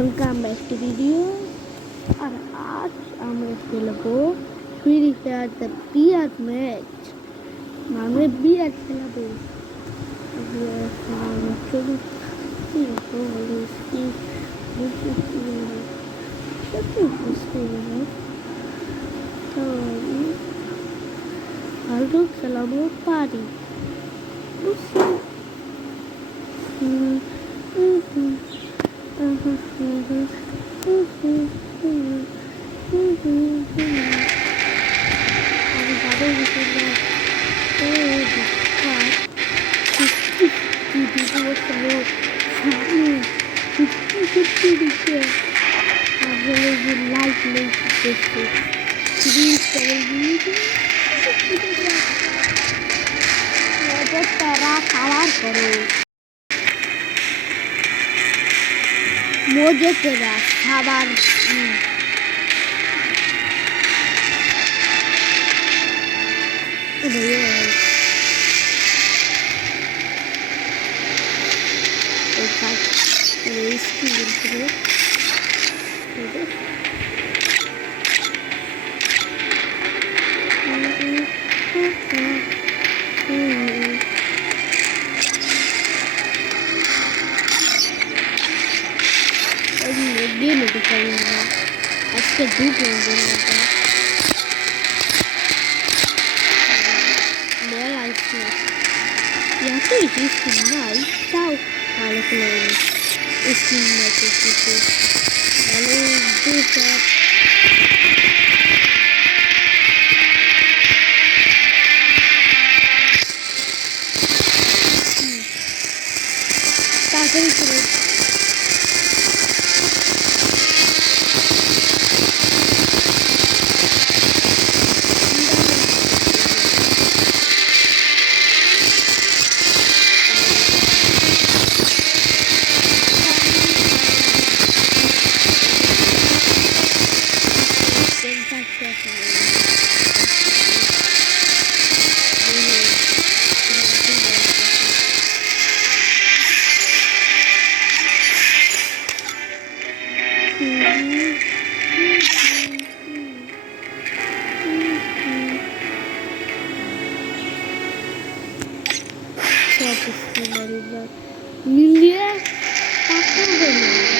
Welcome back to video और आज আমরা খেলবো free fire the bear match মানে বিয়ার খেলবো চলো ভালো খেলাবো পারি मुझे तेरा खबर que duplo nela aqui. E acredito mais tal. Olha que legal. Esse método aqui. Ela deixa. Tá vendo? Milya takır böyle.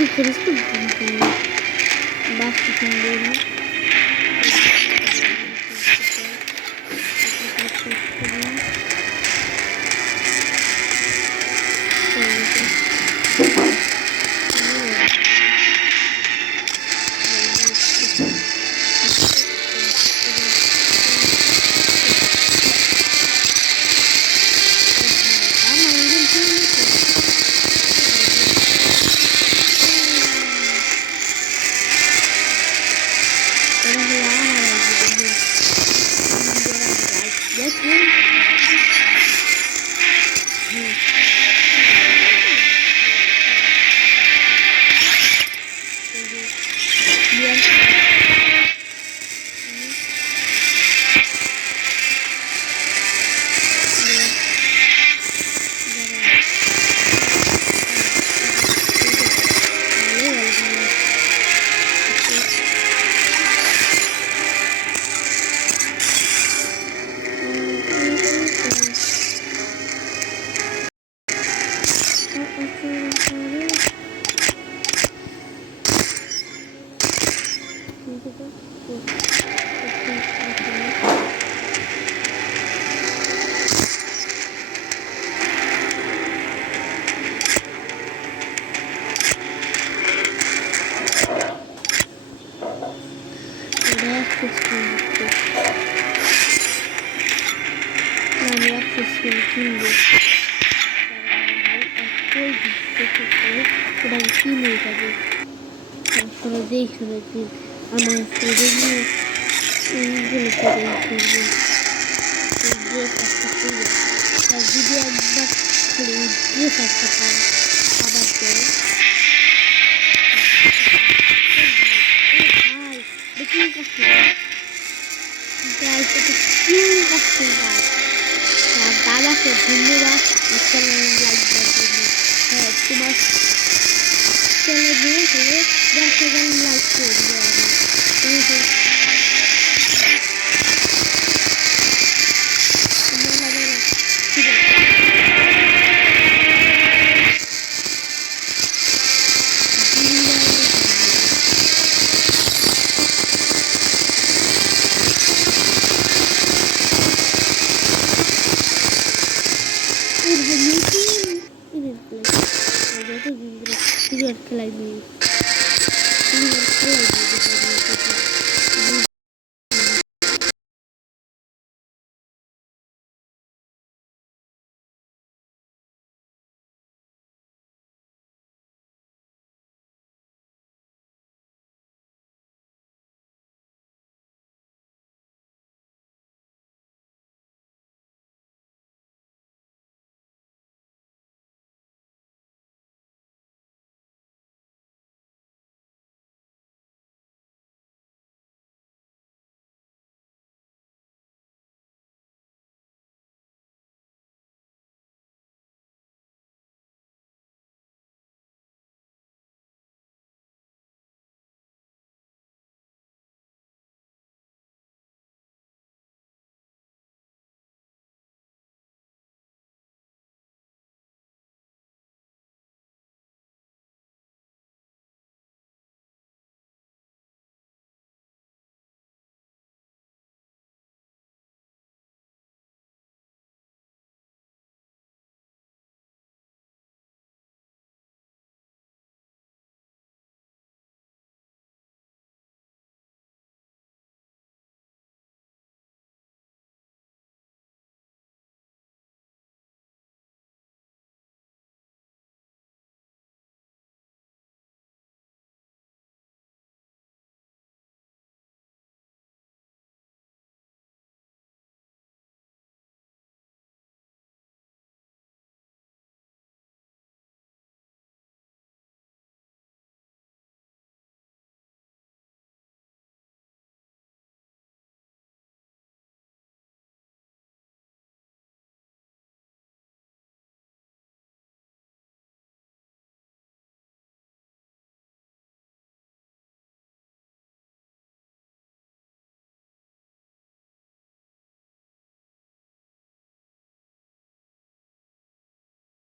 Bir kırısı mı? Başka bir Deixa aqui a mancheirinha e guys এটা cute একটা গাছ। আর দাদাকে ধন্যবাদ একটা like দেওয়ার জন্য। হ্যাঁ তোমার চ্যানেলে হলে 10,000 লাইক করে দেবো আমি। ঠিক আছে খেলাই নিয়ে খেলাই